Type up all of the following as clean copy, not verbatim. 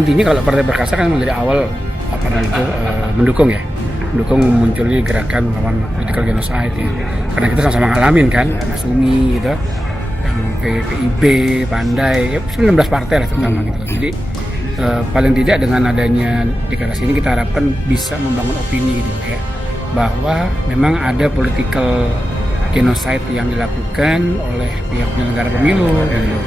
intinya kalau Partai Perkasa kan dari awal mendukung munculnya gerakan melawan political genocide ya. Karena kita sama-sama ngalamin kan, Mas Umi gitu, yang PIB, Pandai, ya 19 partai lah terutama gitu. Jadi paling tidak dengan adanya deklarasi ini kita harapkan bisa membangun opini gitu ya, bahwa memang ada political genocide yang dilakukan oleh pihak penyelenggara pemilu gitu.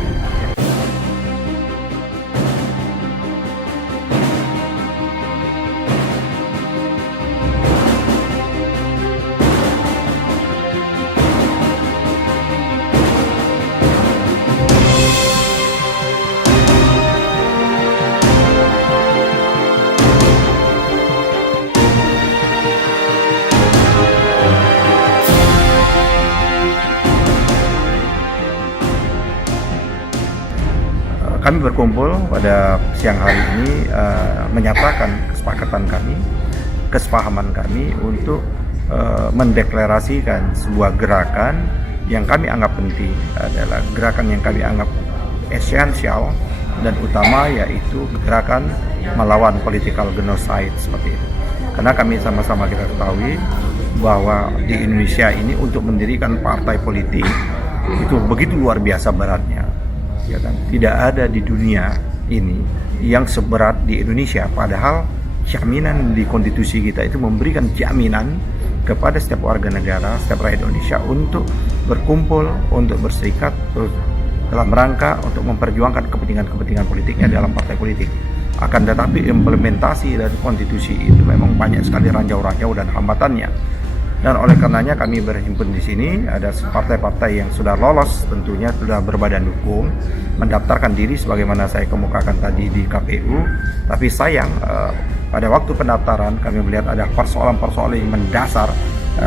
Kami berkumpul pada siang hari ini menyatakan kesepakatan kami, kesepahaman kami untuk mendeklarasikan sebuah gerakan yang kami anggap penting, adalah gerakan yang kami anggap esensial dan utama, yaitu gerakan melawan political genocide seperti itu. Karena kami sama-sama kita ketahui bahwa di Indonesia ini untuk mendirikan partai politik itu begitu luar biasa beratnya. Ya kan? Tidak ada di dunia ini yang seberat di Indonesia, padahal jaminan di konstitusi kita itu memberikan jaminan kepada setiap warga negara, setiap rakyat Indonesia untuk berkumpul, untuk berserikat dalam rangka untuk memperjuangkan kepentingan-kepentingan politiknya dalam partai politik. Akan tetapi implementasi dari konstitusi itu memang banyak sekali ranjau-ranjau dan hambatannya. Dan oleh karenanya kami berhimpun di sini, ada partai-partai yang sudah lolos, tentunya sudah berbadan hukum, mendaftarkan diri sebagaimana saya kemukakan tadi di KPU. Tapi sayang, pada waktu pendaftaran kami melihat ada persoalan-persoalan yang mendasar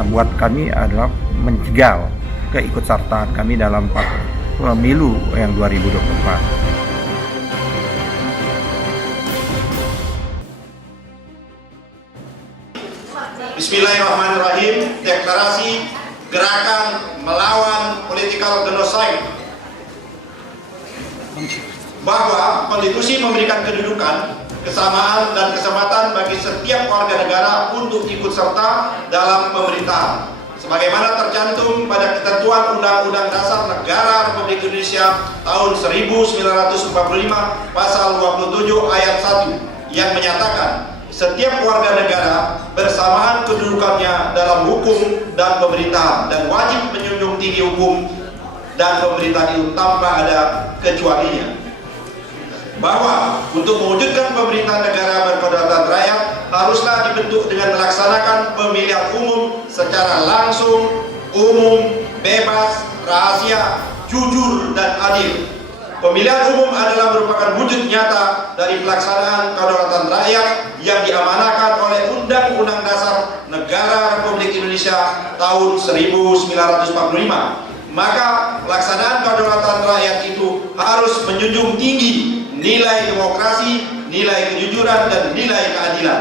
buat kami adalah menjegal keikutsertaan kami dalam pemilu yang 2024. Bismillahirrahmanirrahim. Deklarasi gerakan melawan political genocide, bahwa konstitusi memberikan kedudukan, kesamaan dan kesempatan bagi setiap warga negara untuk ikut serta dalam pemerintahan, sebagaimana tercantum pada ketentuan Undang-Undang Dasar Negara Republik Indonesia tahun 1945 pasal 27 ayat 1 yang menyatakan setiap warga negara bersamaan kedudukannya dalam hukum dan pemerintahan dan wajib menjunjung tinggi hukum dan pemerintahan itu tanpa ada kecualinya. Bahwa untuk mewujudkan pemerintahan negara berkedaulatan rakyat haruslah dibentuk dengan melaksanakan pemilihan umum secara langsung, umum, bebas, rahasia, jujur dan adil. Pemilihan umum adalah merupakan wujud nyata dari pelaksanaan kedaulatan rakyat yang diamanahkan oleh Undang-Undang Dasar Negara Republik Indonesia tahun 1945. Maka pelaksanaan kedaulatan rakyat itu harus menjunjung tinggi nilai demokrasi, nilai kejujuran dan nilai keadilan.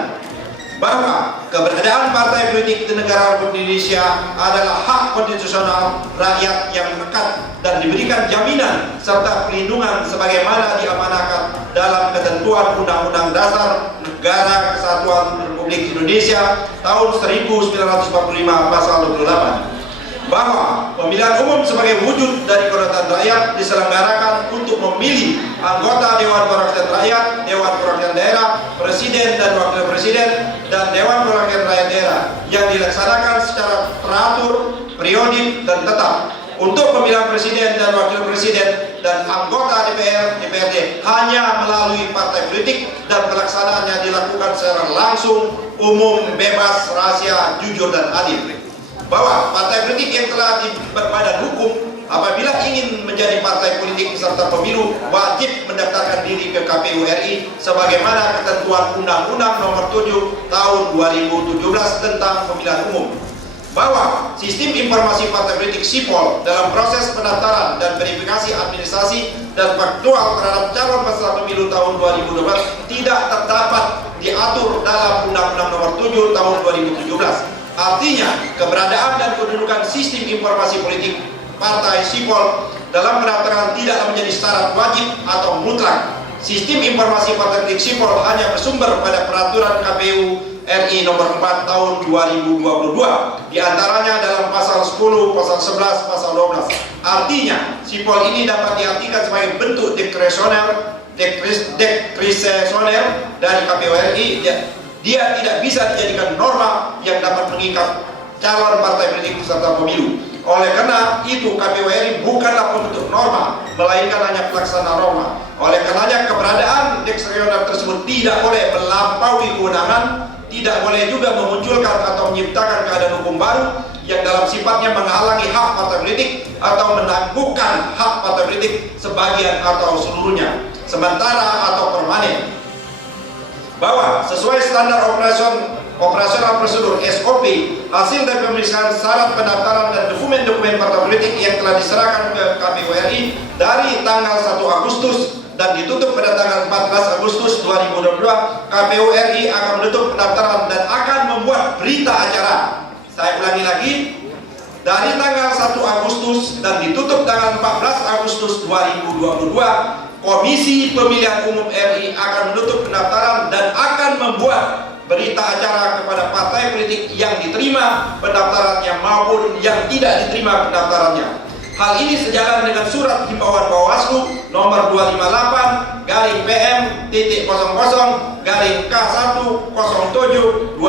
Bahwa keberadaan partai politik di negara Republik Indonesia adalah hak konstitusional rakyat yang melekat dan diberikan jaminan serta perlindungan sebagaimana diamanahkan dalam ketentuan Undang-Undang Dasar Negara Kesatuan Republik Indonesia tahun 1945 pasal 28. Bahwa pemilihan umum sebagai wujud dari kedaulatan rakyat diselenggarakan untuk memilih anggota Dewan Perwakilan Rakyat, Dewan Perwakilan Daerah, Presiden dan Wakil Presiden, dan Dewan Perwakilan Rakyat Daerah yang dilaksanakan secara teratur, periodik, dan tetap. Untuk pemilihan Presiden dan Wakil Presiden dan anggota DPR, DPRD hanya melalui partai politik dan pelaksanaannya dilakukan secara langsung, umum, bebas, rahasia, jujur, dan adil. Bahwa partai politik yang telah berbadan hukum apabila ingin menjadi partai politik peserta pemilu wajib mendaftarkan diri ke KPU RI sebagaimana ketentuan Undang-Undang Nomor 7 Tahun 2017 tentang Pemilihan Umum. Bahwa sistem informasi partai politik SIPOL dalam proses pendaftaran dan verifikasi administrasi dan faktual terhadap calon peserta pemilu tahun 2012 tidak terdapat diatur dalam Undang-Undang Nomor 7 Tahun 2017. Artinya, keberadaan dan kedudukan sistem informasi politik partai SIPOL dalam pendaftaran tidak menjadi syarat wajib atau mutlak Sistem informasi partai politik sipol hanya bersumber pada peraturan KPU RI nomor 4 tahun 2022, di antaranya dalam pasal 10, pasal 11, pasal 12. Artinya, sipol ini dapat diartikan sebagai bentuk diskresioner dari KPU RI. Dia tidak bisa dijadikan norma yang dapat mengikat calon partai politik peserta pemilu. Oleh karena itu, KPU RI bukanlah pembentuk norma, melainkan hanya pelaksana norma. Oleh karenanya, keberadaan diskresioner tersebut tidak boleh melampaui kewenangan, tidak boleh juga memunculkan atau menciptakan keadaan hukum baru yang dalam sifatnya menghalangi hak partai politik atau menangguhkan hak partai politik sebagian atau seluruhnya, sementara atau permanen. Bahwa sesuai standar operasional prosedur SOP, hasil dari pemeriksaan syarat pendaftaran dan dokumen-dokumen partai politik yang telah diserahkan ke KPU RI dari tanggal 1 Agustus dan ditutup pada tanggal 14 Agustus 2022, KPU RI akan menutup pendaftaran dan akan membuat berita acara. Saya ulangi lagi, dari tanggal 1 Agustus dan ditutup tanggal 14 Agustus 2022, Komisi Pemilihan Umum RI akan menutup pendaftaran dan akan membuat berita acara kepada partai politik yang diterima pendaftarannya maupun yang tidak diterima pendaftarannya. Hal ini sejalan dengan surat himbauan Bawaslu nomor 258-PM-K1-07-2022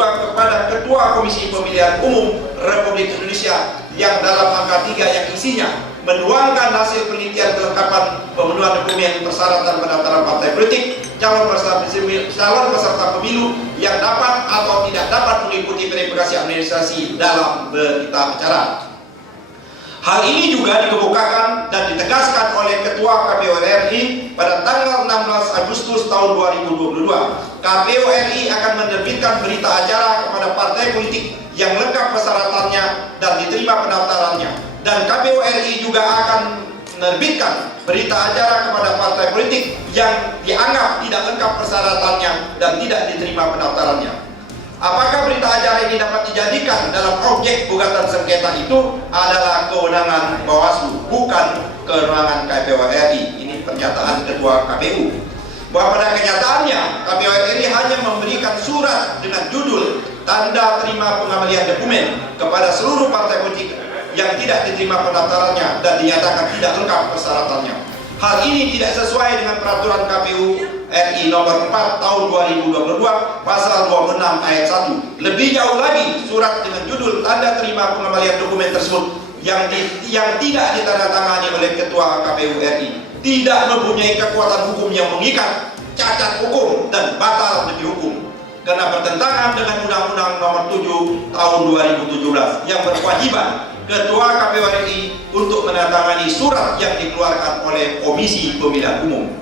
kepada Ketua Komisi Pemilihan Umum Republik Indonesia yang dalam angka 3 yang isinya menuangkan hasil penelitian kelengkapan pemenuhan dokumen persyaratan pendaftaran partai politik calon peserta pemilu yang dapat atau tidak dapat mengikuti verifikasi administrasi dalam berita acara. Hal ini juga dikemukakan dan ditegaskan oleh Ketua KPU RI pada tanggal 16 Agustus tahun 2022. KPU RI akan menerbitkan berita acara kepada partai politik yang lengkap persyaratannya dan diterima pendaftarannya. Dan KPU RI juga akan menerbitkan berita acara kepada partai politik yang dianggap tidak lengkap persyaratannya dan tidak diterima pendaftarannya. Apakah berita acara ini dapat dijadikan dalam objek gugatan sengketa itu adalah kewenangan Bawaslu, bukan kewenangan KPU RI. Ini pernyataan Ketua KPU. Bahwa pada kenyataannya KPU RI hanya memberikan surat dengan judul tanda terima pengembalian dokumen kepada seluruh partai politik yang tidak diterima pendaftarannya dan dinyatakan tidak lengkap persyaratannya. Hal ini tidak sesuai dengan peraturan KPU RI nomor 4 tahun 2022 pasal 26 ayat 1. Lebih jauh lagi, surat dengan judul tanda terima pengembalian dokumen tersebut yang tidak ditandatangani oleh Ketua KPU RI tidak mempunyai kekuatan hukum yang mengikat, cacat hukum dan batal demi hukum karena bertentangan dengan Undang-Undang nomor 7 tahun 2017 yang berkewajiban Ketua KPU RI untuk menandatangani surat yang dikeluarkan oleh Komisi Pemilihan Umum.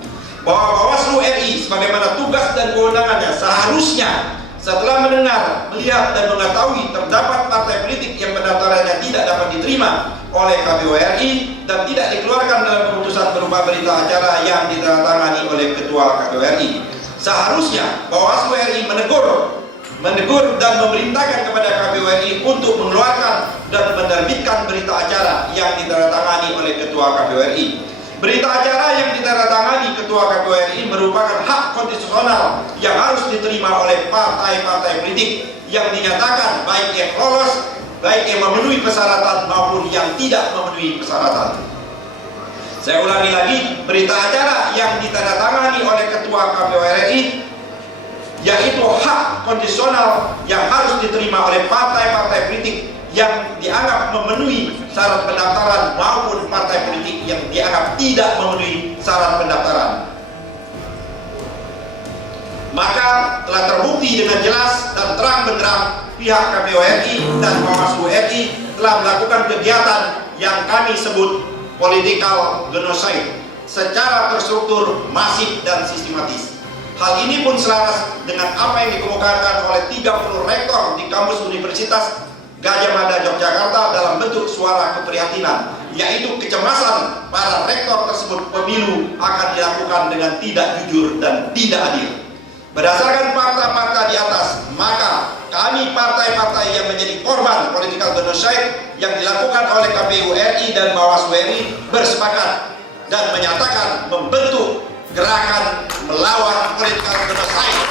Bahwa Bawaslu RI sebagaimana tugas dan kewenangannya seharusnya setelah mendengar, melihat dan mengetahui terdapat partai politik yang pendaftarannya tidak dapat diterima oleh KPU RI dan tidak dikeluarkan dalam keputusan berupa berita acara yang ditandatangani oleh Ketua KPU RI. Seharusnya Bawaslu RI menegur dan memerintahkan kepada KPU RI untuk mengeluarkan dan menerbitkan berita acara yang ditandatangani oleh Ketua KPU RI. Berita acara yang ditandatangani Ketua KPU RI merupakan hak konstitusional yang harus diterima oleh partai-partai politik yang dinyatakan baik yang lolos, baik yang memenuhi persyaratan maupun yang tidak memenuhi persyaratan. Saya ulangi lagi, berita acara yang ditandatangani oleh Ketua KPU RI yaitu hak konstitusional yang harus diterima oleh partai-partai politik yang dianggap memenuhi syarat pendaftaran maupun partai politik yang dianggap tidak memenuhi syarat pendaftaran. Maka telah terbukti dengan jelas dan terang benderang pihak KPU RI dan Bawaslu RI telah melakukan kegiatan yang kami sebut political genocide secara terstruktur, masif dan sistematis. Hal ini pun selaras dengan apa yang dikemukakan oleh 30 rektor di kampus Universitas Gadjah Mada Yogyakarta dalam bentuk suara keprihatinan, yaitu kecemasan para rektor tersebut pemilu akan dilakukan dengan tidak jujur dan tidak adil. Berdasarkan fakta-fakta di atas, maka kami partai-partai yang menjadi korban political genocide yang dilakukan oleh KPU RI dan Bawaslu RI bersepakat dan menyatakan membentuk gerakan melawan political genocide.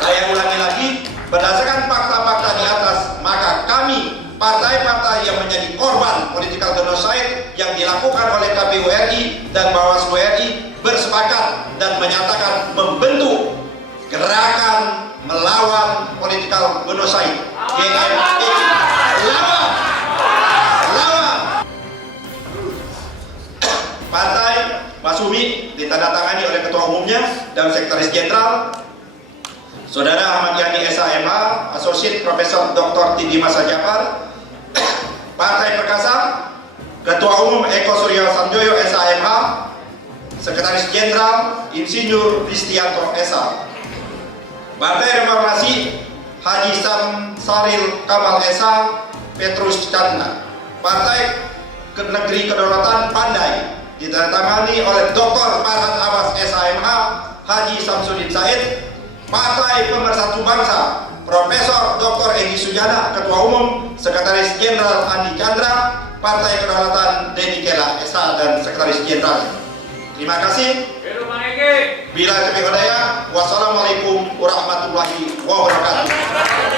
Saya ulangi lagi, berdasarkan fakta-fakta di atas, maka kami, partai-partai yang menjadi korban political genocide yang dilakukan oleh KPU RI dan Bawaslu RI bersepakat dan menyatakan membentuk gerakan melawan political genocide GMG. Lawan partai Masumi ditandatangani oleh ketua umumnya dan sekretaris jenderal Saudara Ahmad Yani SHMH, Associate Profesor Dr. Tidi Masa Jafar. Partai Perkasa, Ketua Umum Eko Suryo Sanjoyo SHMH, Sekretaris Jenderal Insinyur Ristianto SH. Partai Reformasi, Haji Sam Saril Kamal SH, Petrus Chandra. Partai Negeri Kedaulatan Pandai ditandatangani oleh Dr. Farhan Abbas SHMH, Haji Samsudin Said. Partai Pemersatu Bangsa, Profesor Dr. Egi Sujana, Ketua Umum, Sekretaris Jenderal Andi Chandra. Partai Kedaulatan Denny Kela SH dan Sekretaris Jenderal. Terima kasih. Bila taufiq hidayah. Wassalamualaikum warahmatullahi wabarakatuh.